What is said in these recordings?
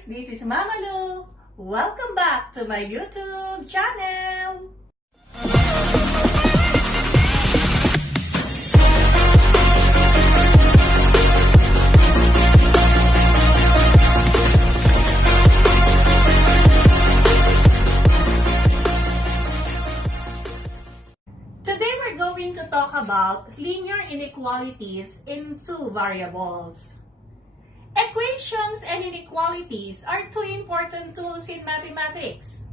guys! This is Mama Lou. Welcome back to my YouTube channel! Today we're going to talk about linear inequalities in two variables. Equations and inequalities are two important tools in mathematics.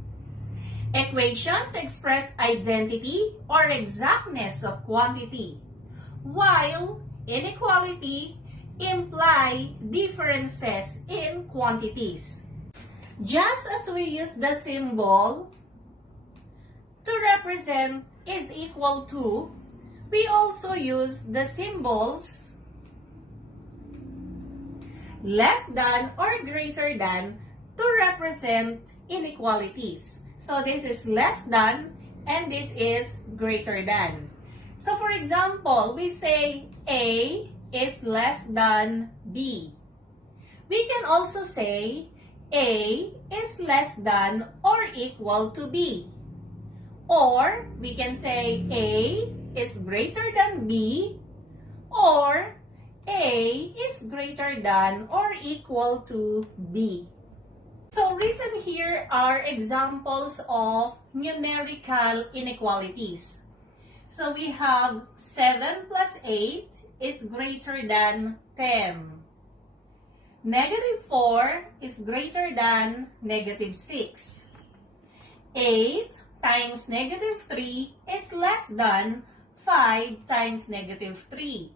Equations express identity or exactness of quantity, while inequality imply differences in quantities. Just as we use the symbol to represent is equal to, we also use the symbols less than or greater than to represent inequalities. So this is less than and this is greater than. So for example, we say A is less than B. We can also say A is less than or equal to B. Or we can say A is greater than B, or A is greater than or equal to B. So written here are examples of numerical inequalities. So we have 7 plus 8 is greater than 10. Negative 4 is greater than negative 6. 8 times negative 3 is less than 5 times negative 3.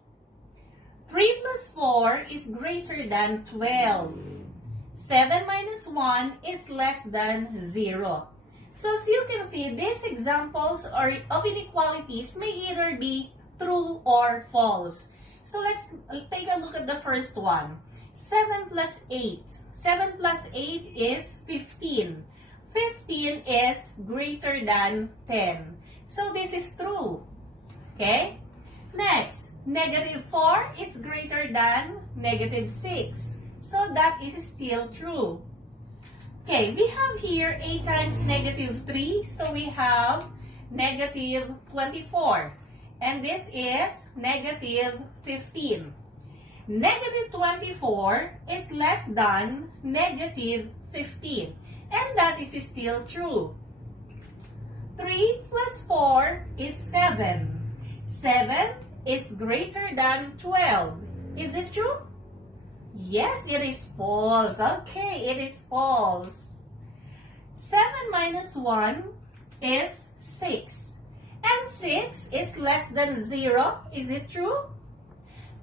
3 plus 4 is greater than 12. 7 minus 1 is less than 0. So as you can see, these examples of inequalities may either be true or false. So let's take a look at the first one. 7 plus 8. 7 plus 8 is 15. 15 is greater than 10. So this is true. Okay? Next, negative 4 is greater than negative 6. So that is still true. Okay, we have here 8 times negative 3. So we have negative 24. And this is negative 15. Negative 24 is less than negative 15. And that is still true. 3 plus 4 is 7. 7 is greater than 12. Is it true? Yes, it is false. Okay, it is false. 7 minus 1 is 6. And 6 is less than 0. Is it true?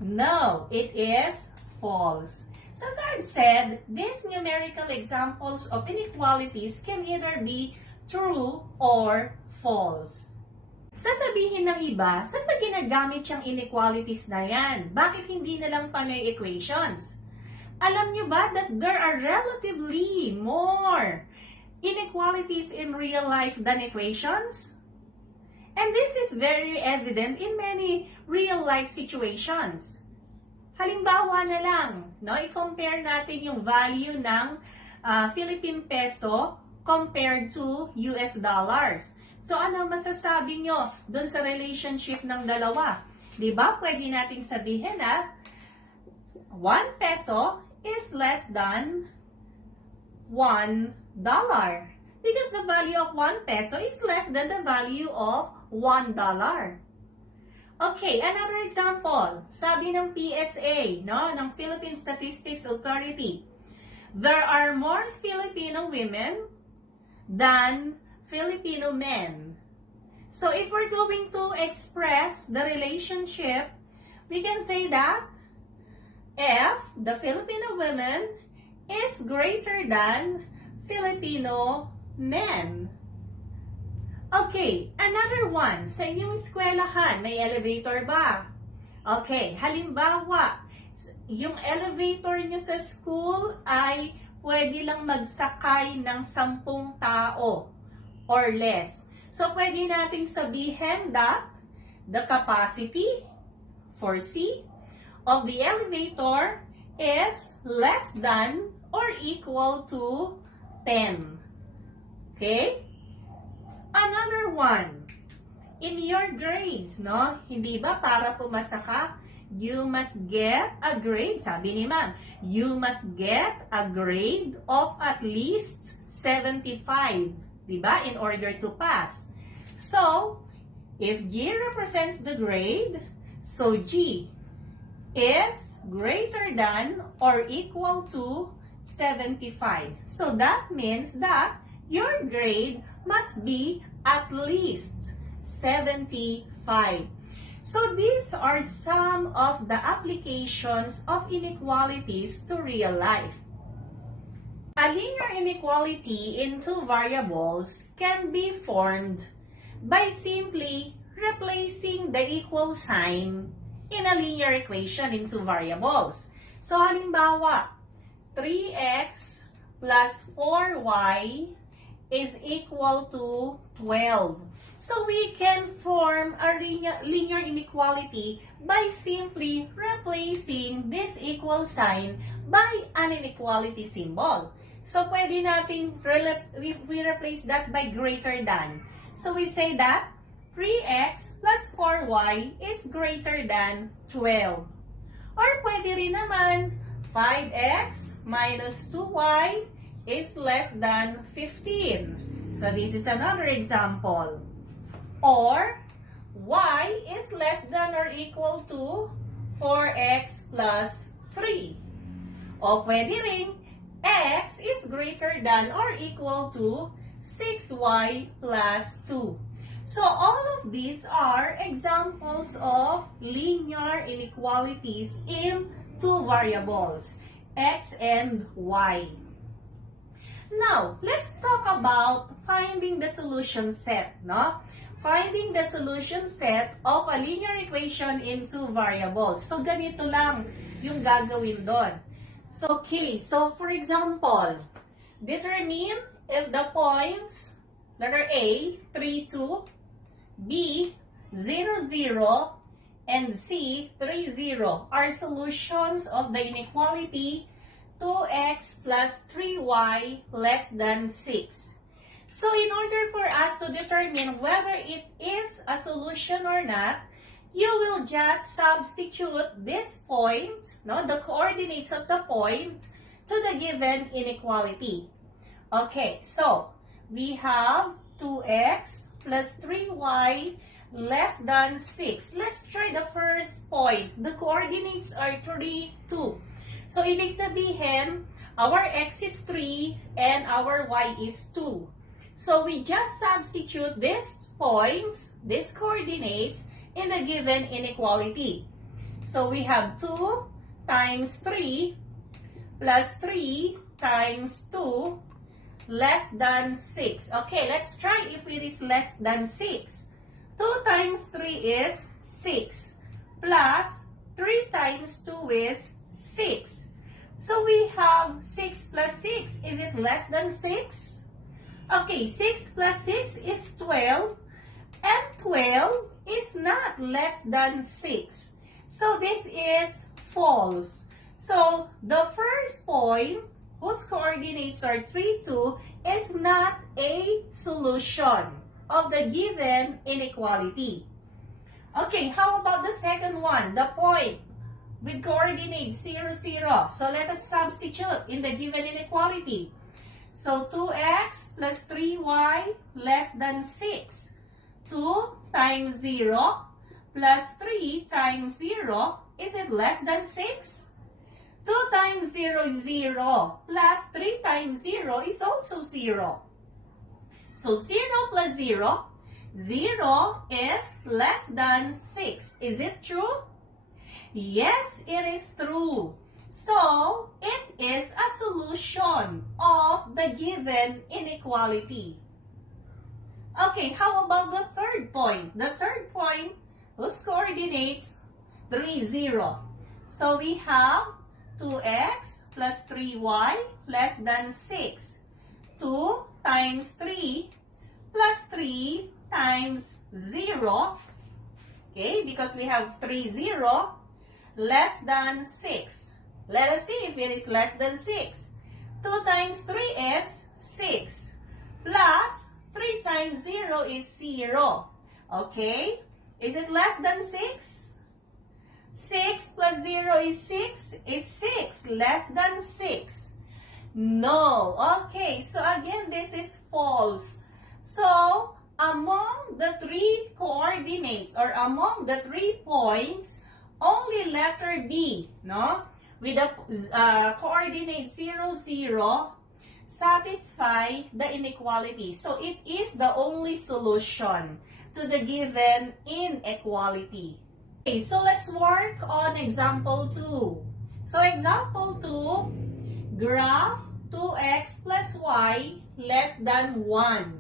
No, it is false. So as I've said, these numerical examples of inequalities can either be true or false. Sasabihin ng iba, saan ba ginagamit yung inequalities na yan? Bakit hindi na lang Panoy equations? Alam nyo ba that there are relatively more inequalities in real life than equations? And this is very evident in many real life situations. Halimbawa na lang, no, i-compare natin yung value ng Philippine peso compared to US dollars. So ano masasabi nyo dun sa relationship ng dalawa? Diba? Pwede nating sabihin na 1 peso is less than $1 because the value of 1 peso is less than the value of $1. Okay, another example. Sabi ng PSA, no, ng Philippine Statistics Authority, there are more Filipino women than Filipino men. So if we're going to express the relationship, we can say that if the Filipino women is greater than Filipino men. Okay, another one. Sa inyong eskwelahan, may elevator ba? Okay, halimbawa, yung elevator nyo sa school ay pwede lang magsakay ng 10 tao or less. So, pwede nating sabihin that the capacity for C of the elevator is less than or equal to 10. Okay? Another one. In your grades, no? Hindi ba para pumasa ka, you must get a grade, sabi ni ma'am, you must get a grade of at least 75, di ba? In order to pass. So, if G represents the grade, so G is greater than or equal to 75. So that means that your grade must be at least 75. So these are some of the applications of inequalities to real life. A linear inequality in two variables can be formed by simply replacing the equal sign in a linear equation in two variables. So halimbawa, 3x plus 4y is equal to 12. So we can form a linear inequality by simply replacing this equal sign by an inequality symbol. So pwede natin we replace that by greater than. So we say that 3x plus 4y is greater than 12. Or pwede rin naman 5x minus 2y is less than 15. So this is another example. Or y is less than or equal to 4x plus 3. O pwede rin x is greater than or equal to 6y plus 2. So all of these are examples of linear inequalities in two variables, x and y. Now, let's talk about finding the solution set, no? Finding the solution set of a linear equation in two variables. So, ganito lang yung gagawin doon. So, okay. So, for example, determine if the points, letter A, 3, 2, B, 0, 0, and C, 3, 0 are solutions of the inequality 2x plus 3y less than 6. So in order for us to determine whether it is a solution or not, you will just substitute this point, no, the coordinates of the point, to the given inequality. Okay, so we have 2x plus 3y less than 6. Let's try the first point. The coordinates are 3, 2. So, ibig sabihin, our x is 3 and our y is 2. So, we just substitute these points, these coordinates, in the given inequality. So, we have 2 times 3 plus 3 times 2 less than 6. Okay, let's try if it is less than 6. 2 times 3 is 6. Plus 3 times 2 is 6. So we have 6 plus 6. Is it less than 6? Okay, 6 plus 6 is 12. And 12 is not less than 6. So this is false. So the first point, whose coordinates are 3, 2, is not a solution of the given inequality. Okay, how about the second one, the point with coordinates 0, 0. So let us substitute in the given inequality. So 2x plus 3y less than 6. 2 times 0 plus 3 times 0, is it less than 6? 2 times 0 is 0, plus 3 times 0 is also 0. So 0 plus 0, 0 is less than 6. Is it true? Yes, it is true. So, it is a solution of the given inequality. Okay, how about the third point? The third point, whose coordinates 3, 0. So, we have 2x plus 3y less than 6. 2 times 3 plus 3 times 0. Okay, because we have 3, 0, less than 6. Let us see if it is less than 6. 2 times 3 is 6. Plus 3 times 0 is 0. Okay? Is it less than 6? 6 plus 0 is 6. Is 6 less than 6? No. Okay, so again, this is false. So, among the 3 coordinates or among the 3 points, only letter B, no? With the coordinate 0, 0, satisfy the inequality. So, it is the only solution to the given inequality. Okay, so let's work on example 2. So, example 2, graph 2x plus y less than 1.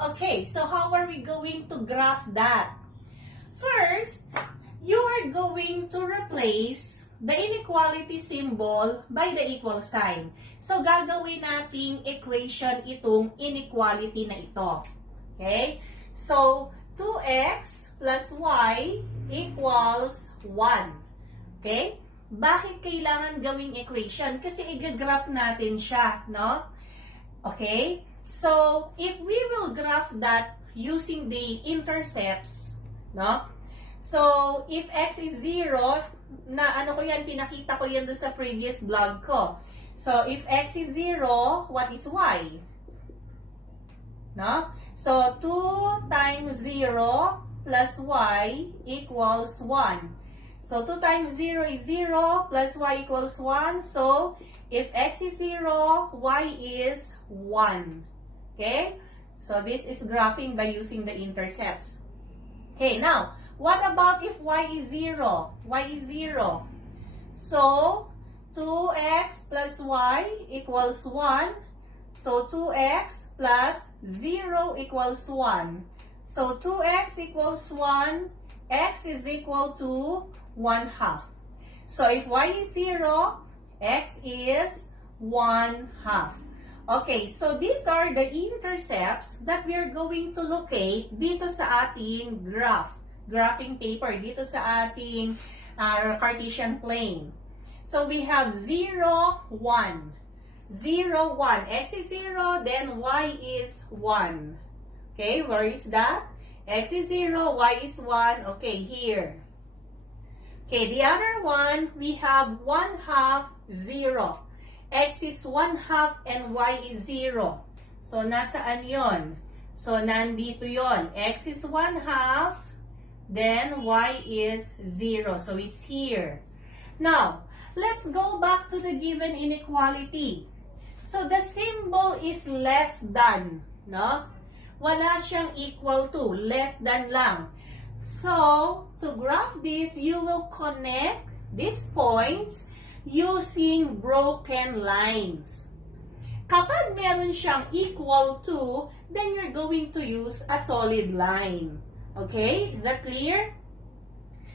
Okay, so how are we going to graph that? First, you are going to replace the inequality symbol by the equal sign. So, gagawin nating equation itong inequality na ito. Okay? So, 2x plus y equals 1. Okay? Bakit kailangan gawing equation? Kasi i-graph natin siya, no? Okay? So, if we will graph that using the intercepts, no? So, if x is 0, na ano ko yan, pinakita ko yan doon sa previous vlog ko. So, if x is 0, what is y? No? So, 2 times 0 plus y equals 1. So, 2 times 0 is 0 plus y equals 1. So, if x is 0, y is 1. Okay? So, this is graphing by using the intercepts. Okay, now, what about if y is 0? Y is 0. So, 2x plus y equals 1. So, 2x plus 0 equals 1. So, 2x equals 1. X is equal to 1/2. So, if y is 0, x is 1/2. Okay, so these are the intercepts that we are going to locate dito sa ating graphing paper, dito sa ating Cartesian plane. So, we have 0, 1. 0, 1. X is 0, then y is 1. Okay, where is that? X is 0, y is 1. Okay, here. Okay, the other one, we have 1/2, 0. X is 1/2 and y is 0. So, nasaan yon? So, nandito yon. X is 1/2, then y is 0. So, it's here. Now, let's go back to the given inequality. So, the symbol is less than, no? Wala siyang equal to, less than lang. So, to graph this, you will connect these points using broken lines. Kapag meron siyang equal to, then you're going to use a solid line. Okay? Is that clear?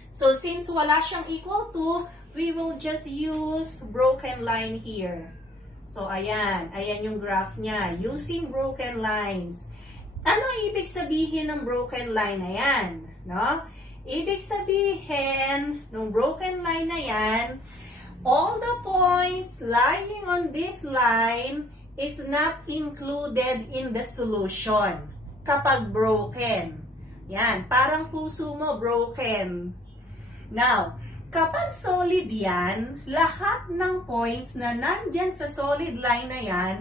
So, since wala siyang equal to, we will just use broken line here. So, ayan. Ayan yung graph niya. Using broken lines. Ano ibig sabihin ng broken line na yan? No? Ibig sabihin, ng broken line na yan, all the points lying on this line is not included in the solution kapag broken. Yan, parang puso mo broken. Now, kapag solid yan, lahat ng points na nandyan sa solid line na yan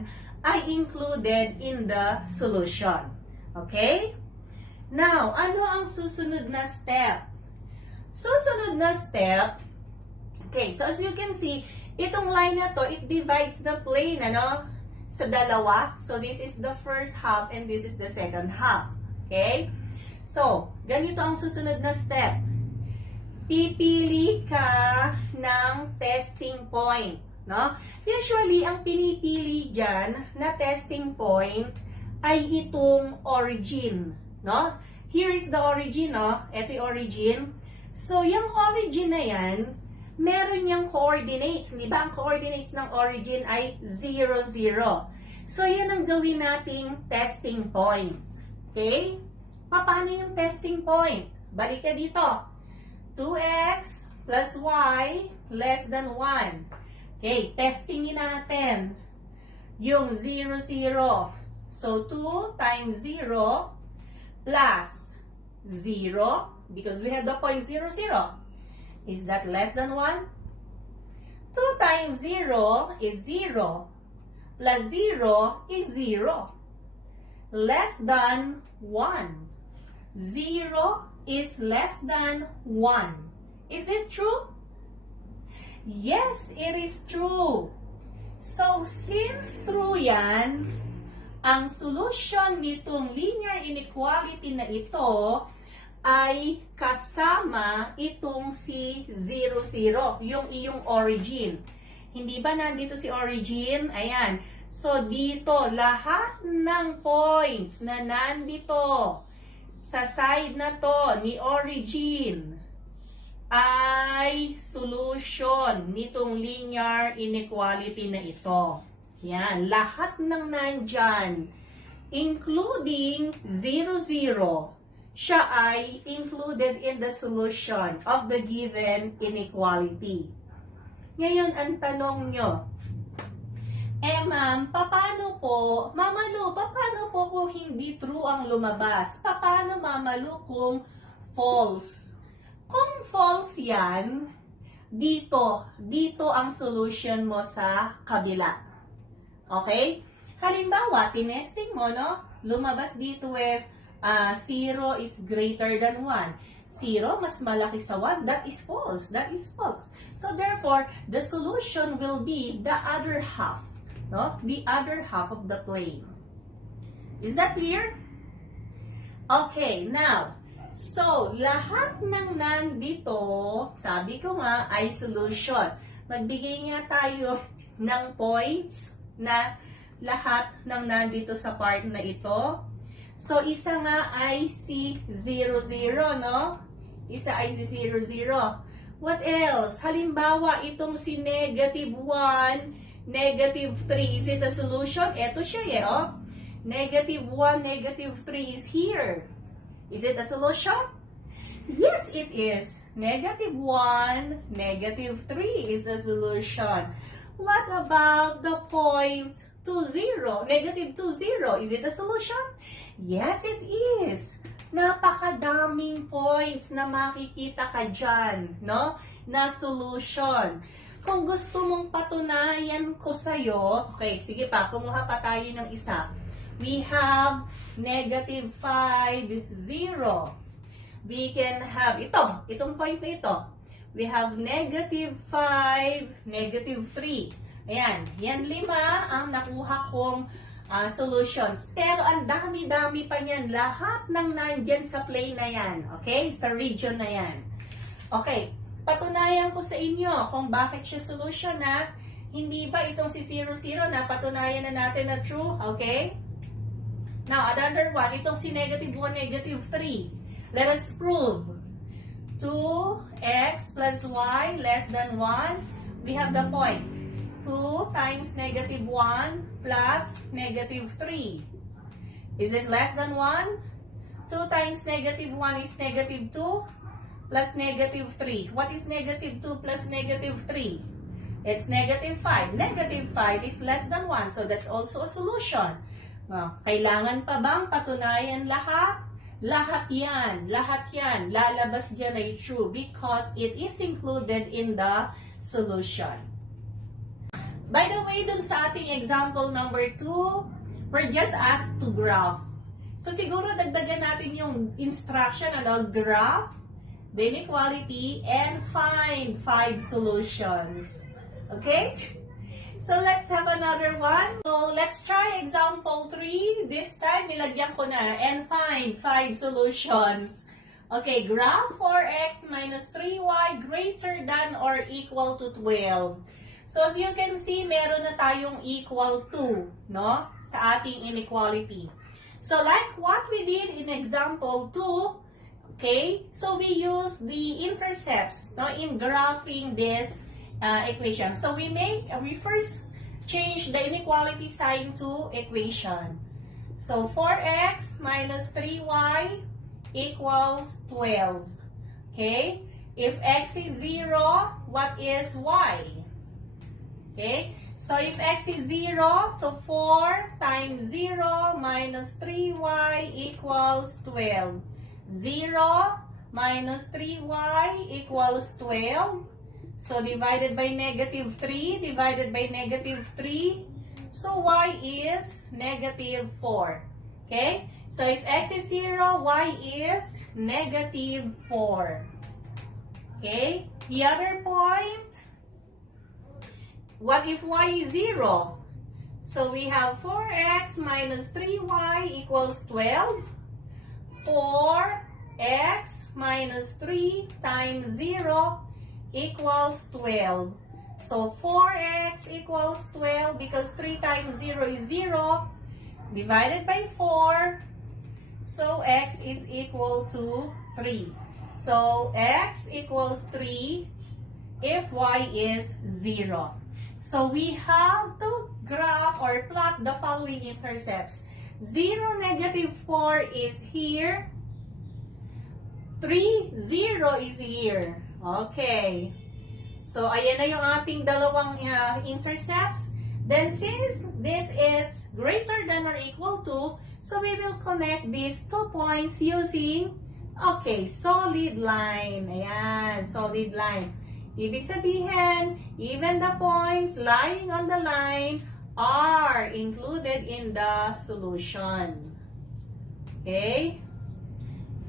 ay included in the solution. Okay? Now, ano ang susunod na step? Susunod na step, okay, so as you can see, itong line na to, it divides the plane, ano, sa dalawa. So, this is the first half and this is the second half. Okay? So, ganito ang susunod na step. Pipili ka ng testing point, no? Usually, ang pinipili dyan na testing point ay itong origin, no? Here is the origin, no? Ito yung origin. So, yung origin na yan, meron niyang coordinates. Di ba? Ang coordinates ng origin ay 0, 0. So, yan ang gawin nating testing point. Okay? Paano yung testing point? Balik ka dito. 2x plus y less than 1. Okay, testingin natin. yung 0, 0. So, 2 times 0 plus 0, because we have the point 0, 0. Is that less than 1? 2 times 0 is 0. Plus 0 is 0. Less than 1. 0 is less than 1. Is it true? Yes, it is true. So, since true yan, ang solution nitong linear inequality na ito ay kasama itong si 0, 0, yung iyong origin. Hindi ba nandito si origin? Ayan. So, dito, lahat ng points na nandito sa side na to ni origin ay solution nitong linear inequality na ito. Yan, lahat ng nandyan, including 0, 0, siya ay included in the solution of the given inequality. Ngayon, ang tanong nyo, ma'am, paano po, Mama Lu, paano po kung hindi true ang lumabas? Paano, Mama Lu, kung false? Kung false yan, dito ang solution mo sa kabila. Okay? Halimbawa, tinesting mo, no? Lumabas dito with 0 is greater than 1. 0 mas malaki sa 1. That is false. That is false. So, therefore, the solution will be the other half. No? The other half of the plane. Is that clear? Okay, now, so, lahat ng nandito, sabi ko nga, ay solution. Magbigay nga tayo ng points na lahat ng nandito sa part na ito. So, isa nga ay si 0, 0, no? Isa ay si 0, 0. What else? Halimbawa, itong si negative 1, negative 3, is it a solution? Ito siya eh, oh. Negative 1, negative 3 is here. Is it a solution? Yes, it is. Negative 1, negative 3 is a solution. What about the point 2, 0? Negative 2, 0. Is it a solution? Yes, it is. Napakadaming points na makikita ka dyan, no? Na solution. Kung gusto mong patunayan ko sa'yo, okay, sige pa, kumuha pa tayo ng isa. We have negative 5, 0. We can have itong point na ito. We have negative 5, negative 3. Ayan, yan 5 ang nakuha kong solutions. Pero ang dami-dami pa yan. Lahat ng nandyan sa plane na yan. Okay? Sa region na yan. Okay. Patunayan ko sa inyo kung bakit siya solution na hindi ba itong si 0, 0 na patunayan na natin na true. Okay? Now, another one. Itong si negative 1, negative 3. Let us prove. 2x plus y less than 1. We have the point. 2 times negative 1 plus negative 3. Is it less than 1? 2 times negative 1 is negative 2 plus negative 3. What is negative 2 plus negative 3? It's negative 5. Negative 5 is less than 1. So that's also a solution. Kailangan pa bang patunayan lahat? Lahat yan. Lahat yan. Lalabas dyan ay true because it is included in the solution. By the way, dun sa ating example number 2, we're just asked to graph. So siguro dagdagan natin yung instruction, graph the inequality and find 5 solutions. Okay? So let's have another one. So let's try example 3. This time, nilagyan ko na and find 5 solutions. Okay, graph 4x minus 3y greater than or equal to 12. So as you can see, meron na tayong equal to, no? Sa ating inequality. So like what we did in example 2, okay? So we use the intercepts, no, in graphing this equation. So we first change the inequality sign to equation. So 4x minus 3y equals 12. Okay? If x is 0, what is y? Okay? So if x is 0, so 4 times 0 minus 3y equals 12. 0 minus 3y equals 12. So divided by negative 3, divided by negative 3. So y is negative 4. Okay? So if x is 0, y is negative 4. Okay? The other point, what if y is 0? So we have 4x minus 3y equals 12. 4x minus 3 times 0 equals 12. So 4x equals 12 because 3 times 0 is 0. Divided by 4. So x is equal to 3. So x equals 3 if y is 0. So we have to graph or plot the following intercepts. 0, negative 4 is here. 3, 0 is here. Okay. So, ayan na yung ating dalawang intercepts. Then, since this is greater than or equal to, so we will connect these 2 points using, okay, solid line. Ayan, solid line. Ibig sabihin, even the points lying on the line are included in the solution. Okay?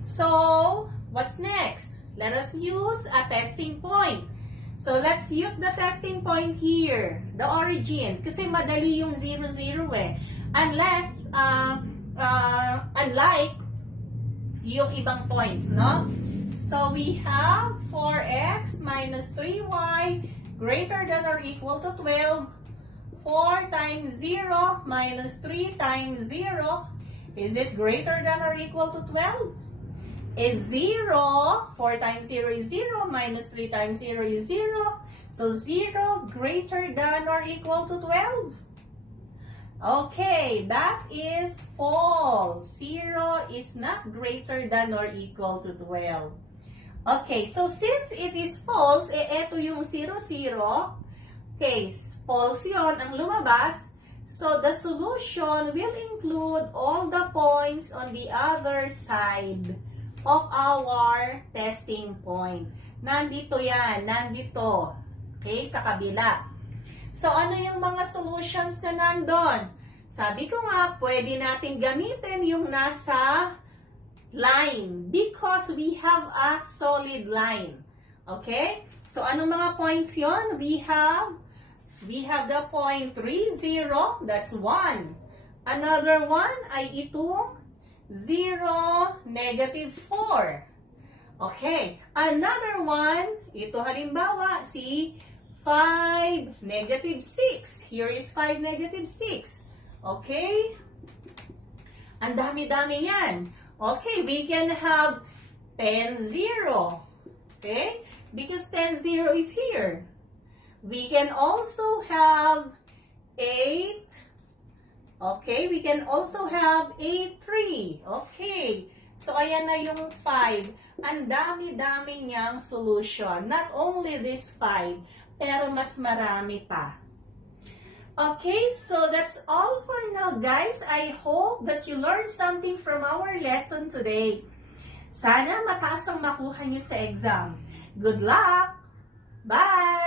So, what's next? Let us use a testing point. So, let's use the testing point here, the origin. Kasi madali yung 0, 0 eh. Unless, unlike yung ibang points, no? So, we have 4x minus 3y greater than or equal to 12. 4 times 0 minus 3 times 0. Is it greater than or equal to 12? Is 0. 4 times 0 is 0. Minus 3 times 0 is 0. So 0 greater than or equal to 12? Okay, that is false. 0 is not greater than or equal to 12. Okay, so since it is false, eto yung 0, 0. Okay, false yun ang lumabas. So the solution will include all the points on the other side of our testing point. Nandito yan, nandito. Okay, sa kabila. So ano yung mga solutions na nandun? Sabi ko nga, pwede natin gamitin yung nasa line because we have a solid line. Okay? So anong mga points yon? We have the point 3, 0, that's 1. Another one ay itong 0, negative 4. Okay. Another one, ito halimbawa, si 5, negative 6. Here is 5, negative 6. Okay? Ang dami-dami yan. Okay, we can have 10, 0. Okay? Because 10, 0 is here. We can also have 8. Okay, we can also have 8, 3. Okay. So, ayan na yung 5. Ang dami-dami niyang solution. Not only this 5, pero mas marami pa. Okay, so that's all for now, guys. I hope that you learned something from our lesson today. Sana mataas ang makuha niyo sa exam. Good luck! Bye!